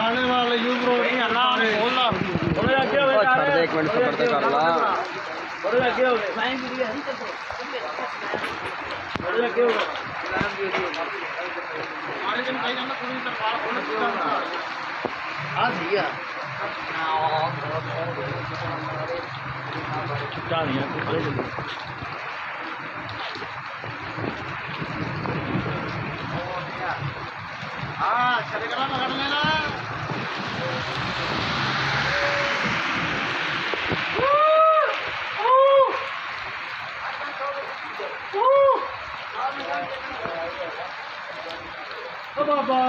आने वाले use road नहीं हल्ला बोलना थोड़े आगे हो छड़ दे एक मिनट सबर ते कर ला थोड़े आगे हो साईं गिरी है थोड़े आगे हो आने दिन कहीं जाना पूरी तरफ होने आ सही है छुट्टा नहीं है थोड़े जल्दी हाँ चलेगा ना पकड़ लेना बाबा